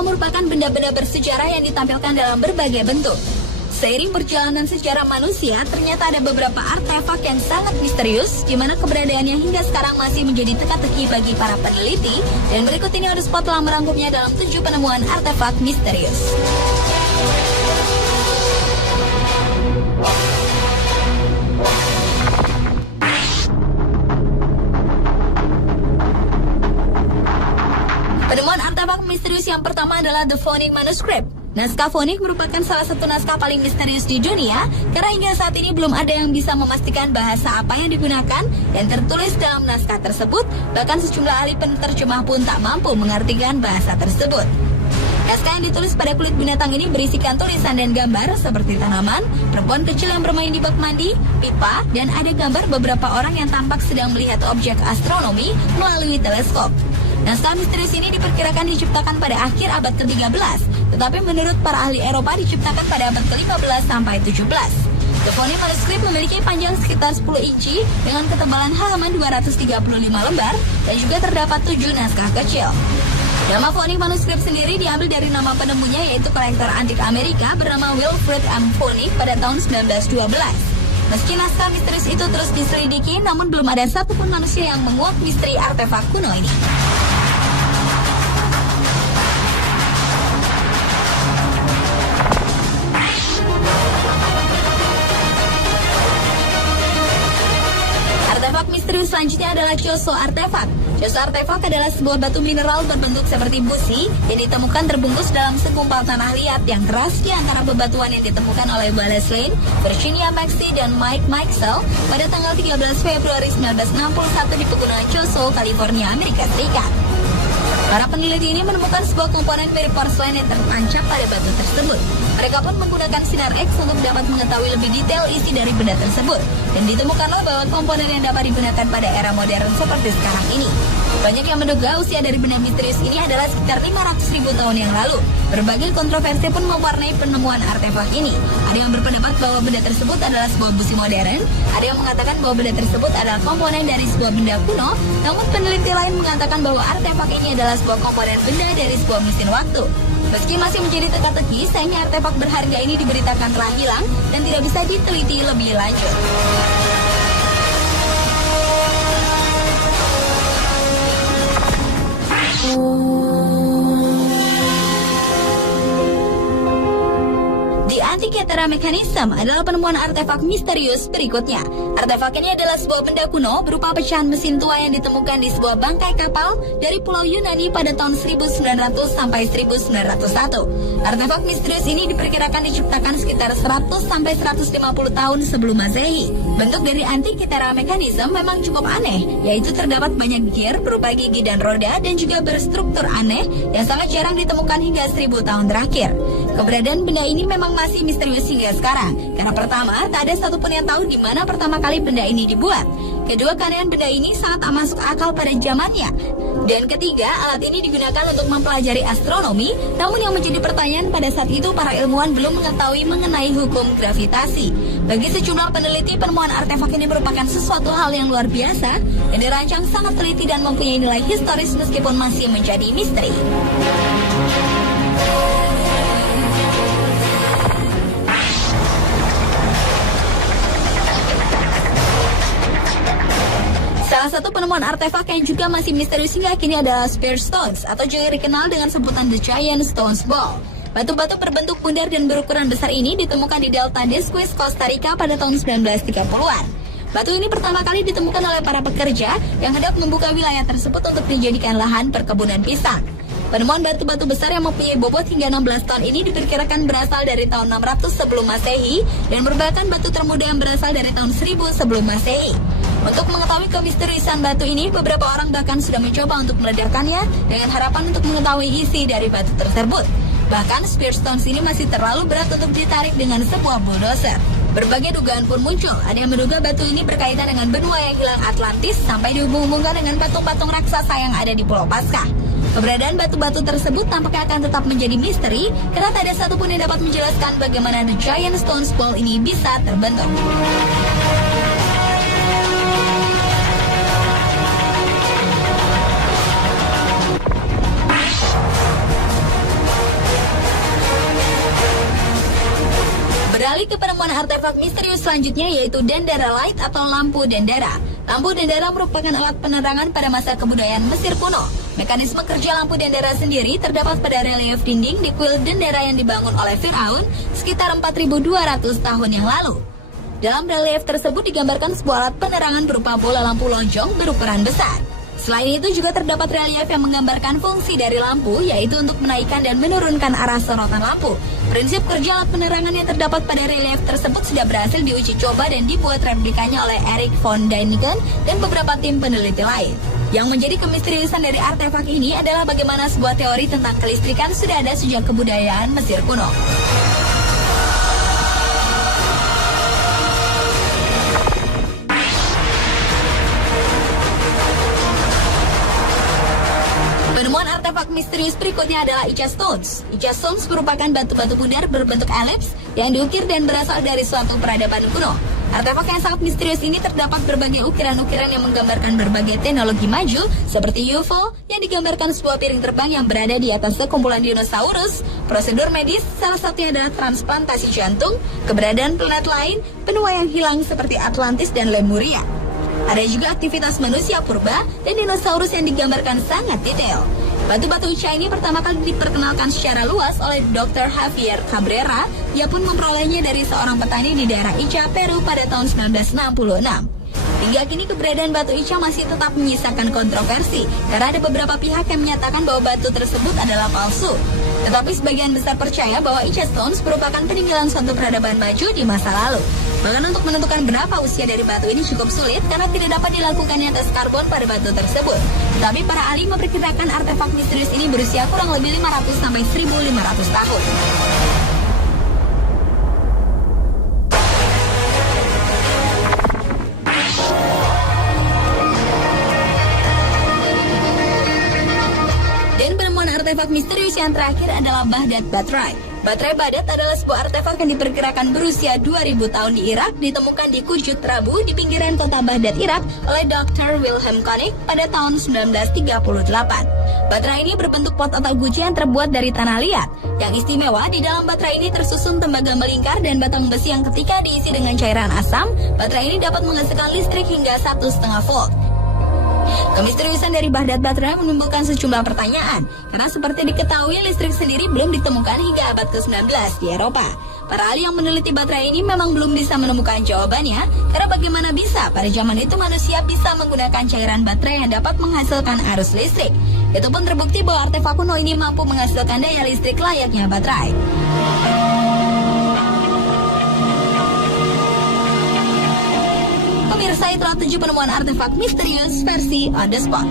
adalah merupakan benda-benda bersejarah yang ditampilkan dalam berbagai bentuk. Seiring perjalanan sejarah manusia, ternyata ada beberapa artefak yang sangat misterius, di mana keberadaannya hingga sekarang masih menjadi teka-teki bagi para peneliti. Dan berikut ini On The Spot telah merangkumnya dalam 7 penemuan artefak misterius. Penemuan artefak misterius yang pertama adalah The Phoenix Manuscript. Naskah Phoenix merupakan salah satu naskah paling misterius di dunia, karena hingga saat ini belum ada yang bisa memastikan bahasa apa yang digunakan dan tertulis dalam naskah tersebut. Bahkan sejumlah ahli penerjemah pun tak mampu mengartikan bahasa tersebut. Naskah yang ditulis pada kulit binatang ini berisikan tulisan dan gambar seperti tanaman, perempuan kecil yang bermain di bak mandi, pipa, dan ada gambar beberapa orang yang tampak sedang melihat objek astronomi melalui teleskop. Naskah misterius ini diperkirakan diciptakan pada akhir abad ke-13, tetapi menurut para ahli Eropa diciptakan pada abad ke-15 sampai 17. The Phoenix Manuscript memiliki panjang sekitar 10 inci dengan ketebalan halaman 235 lembar dan juga terdapat 7 naskah kecil. Nama Phoenix Manuscript sendiri diambil dari nama penemunya, yaitu kolektor antik Amerika bernama Wilfred M. Phoenix pada tahun 1912. Meski naskah misterius itu terus diselidiki, namun belum ada satupun manusia yang menguak misteri artefak kuno ini. Artefak misterius selanjutnya adalah Chozo Artefak. Chozo Artefak adalah sebuah batu mineral berbentuk seperti busi yang ditemukan terbungkus dalam segumpal tanah liat yang keras di antara bebatuan yang ditemukan oleh Wallace Lane, Virginia Maxey, dan Mike Mikesell pada tanggal 13 Februari 1961 di pegunungan Chozo, California, Amerika Serikat. Para peneliti ini menemukan sebuah komponen mirip porselen yang tertancap pada batu tersebut. Mereka pun menggunakan sinar X untuk dapat mengetahui lebih detail isi dari benda tersebut. Dan ditemukanlah bahwa komponen yang dapat digunakan pada era modern seperti sekarang ini. Banyak yang menduga usia dari benda misterius ini adalah sekitar 500.000 tahun yang lalu. Berbagai kontroversi pun mewarnai penemuan artefak ini. Ada yang berpendapat bahwa benda tersebut adalah sebuah busi modern. Ada yang mengatakan bahwa benda tersebut adalah komponen dari sebuah benda kuno. Namun peneliti lain mengatakan bahwa artefak ini adalah sebuah komponen benda dari sebuah mesin waktu. Meski masih menjadi teka-teki, sayangnya artefak berharga ini diberitakan telah hilang dan tidak bisa diteliti lebih lanjut. The Antikythera Mechanism adalah penemuan artefak misterius berikutnya. Artefak ini adalah sebuah benda kuno berupa pecahan mesin tua yang ditemukan di sebuah bangkai kapal dari Pulau Yunani pada tahun 1900 sampai 1901. Artefak misterius ini diperkirakan diciptakan sekitar 100 sampai 150 tahun sebelum Masehi. Bentuk dari Antikythera Mechanism memang cukup aneh, yaitu terdapat banyak gear berupa gigi dan roda dan juga berstruktur aneh yang sangat jarang ditemukan hingga 1000 tahun terakhir. Keberadaan benda ini memang masih misterius hingga sekarang, karena pertama, tak ada satupun yang tahu di mana pertama kali benda ini dibuat. Kedua, keanehan benda ini sangat tak masuk akal pada zamannya. Dan ketiga, alat ini digunakan untuk mempelajari astronomi, namun yang menjadi pertanyaan pada saat itu para ilmuwan belum mengetahui mengenai hukum gravitasi. Bagi sejumlah peneliti, penemuan artefak ini merupakan sesuatu hal yang luar biasa dan dirancang sangat teliti dan mempunyai nilai historis meskipun masih menjadi misteri. Salah satu penemuan artefak yang juga masih misterius hingga kini adalah Spear Stones, atau juga dikenal dengan sebutan The Giant Stones Ball. Batu-batu berbentuk bundar dan berukuran besar ini ditemukan di Delta Desquis, Costa Rica pada tahun 1930-an. Batu ini pertama kali ditemukan oleh para pekerja yang hendak membuka wilayah tersebut untuk dijadikan lahan perkebunan pisang. Penemuan batu-batu besar yang mempunyai bobot hingga 16 ton ini diperkirakan berasal dari tahun 600 sebelum Masehi dan merupakan batu termuda yang berasal dari tahun 1000 sebelum Masehi. Untuk mengetahui kemisteriusan batu ini, beberapa orang bahkan sudah mencoba untuk meledakkannya dengan harapan untuk mengetahui isi dari batu tersebut. Bahkan Spear Stones ini masih terlalu berat untuk ditarik dengan sebuah bulldozer. Berbagai dugaan pun muncul. Ada yang menduga batu ini berkaitan dengan benua yang hilang Atlantis sampai dihubung-hubungkan dengan patung-patung raksasa yang ada di Pulau Paskah. Keberadaan batu-batu tersebut tampaknya akan tetap menjadi misteri karena tak ada satupun yang dapat menjelaskan bagaimana The Giant Stones Ball ini bisa terbentuk. Beralih ke penemuan artefak misterius selanjutnya yaitu Dendera Light atau lampu Dendera. Lampu Dendera merupakan alat penerangan pada masa kebudayaan Mesir kuno. Mekanisme kerja lampu Dendera sendiri terdapat pada relief dinding di kuil Dendera yang dibangun oleh Firaun sekitar 4.200 tahun yang lalu. Dalam relief tersebut digambarkan sebuah alat penerangan berupa bola lampu lonjong berukuran besar. Selain itu juga terdapat relief yang menggambarkan fungsi dari lampu, yaitu untuk menaikkan dan menurunkan arah sorotan lampu. Prinsip kerja alat penerangan yang terdapat pada relief tersebut sudah berhasil diuji coba dan dibuat replikanya oleh Erich von Däniken dan beberapa tim peneliti lain. Yang menjadi kemisteriusan dari artefak ini adalah bagaimana sebuah teori tentang kelistrikan sudah ada sejak kebudayaan Mesir kuno. Penemuan artefak misterius berikutnya adalah Icha Stones. Icha Stones merupakan batu-batu pudar berbentuk elips yang diukir dan berasal dari suatu peradaban kuno. Artefak yang sangat misterius ini terdapat berbagai ukiran-ukiran yang menggambarkan berbagai teknologi maju seperti UFO yang digambarkan sebuah piring terbang yang berada di atas sekumpulan dinosaurus, prosedur medis, salah satunya adalah transplantasi jantung, keberadaan planet lain, benua yang hilang seperti Atlantis dan Lemuria. Ada juga aktivitas manusia purba dan dinosaurus yang digambarkan sangat detail. Batu-batu Icha ini pertama kali diperkenalkan secara luas oleh Dr. Javier Cabrera. Ia pun memperolehnya dari seorang petani di daerah Icha, Peru pada tahun 1966. Hingga kini keberadaan batu Icha masih tetap menyisakan kontroversi karena ada beberapa pihak yang menyatakan bahwa batu tersebut adalah palsu. Tetapi sebagian besar percaya bahwa Icha Stones merupakan peninggalan suatu peradaban maju di masa lalu. Bahkan untuk menentukan berapa usia dari batu ini cukup sulit karena tidak dapat dilakukannya tes karbon pada batu tersebut. Tapi para ahli memperkirakan artefak misterius ini berusia kurang lebih 500 sampai 1.500 tahun. Dan penemuan artefak misterius yang terakhir adalah Baghdad Baterai. Baterai Baghdad adalah sebuah artefak yang diperkirakan berusia 2000 tahun di Irak, ditemukan di Kujut Rabu di pinggiran kota Baghdad, Irak oleh Dr. Wilhelm Koenig pada tahun 1938. Baterai ini berbentuk pot atau guci yang terbuat dari tanah liat. Yang istimewa, di dalam baterai ini tersusun tembaga melingkar dan batang besi yang ketika diisi dengan cairan asam, baterai ini dapat menghasilkan listrik hingga 1,5 volt. Kemisteriusan dari Baghdad Baterai menimbulkan sejumlah pertanyaan, karena seperti diketahui listrik sendiri belum ditemukan hingga abad ke-19 di Eropa. Para ahli yang meneliti baterai ini memang belum bisa menemukan jawabannya, karena bagaimana bisa pada zaman itu manusia bisa menggunakan cairan baterai yang dapat menghasilkan arus listrik. Itu pun terbukti bahwa artefak kuno ini mampu menghasilkan daya listrik layaknya baterai. Pemirsa, itulah 7 penemuan artefak misterius versi On The Spot.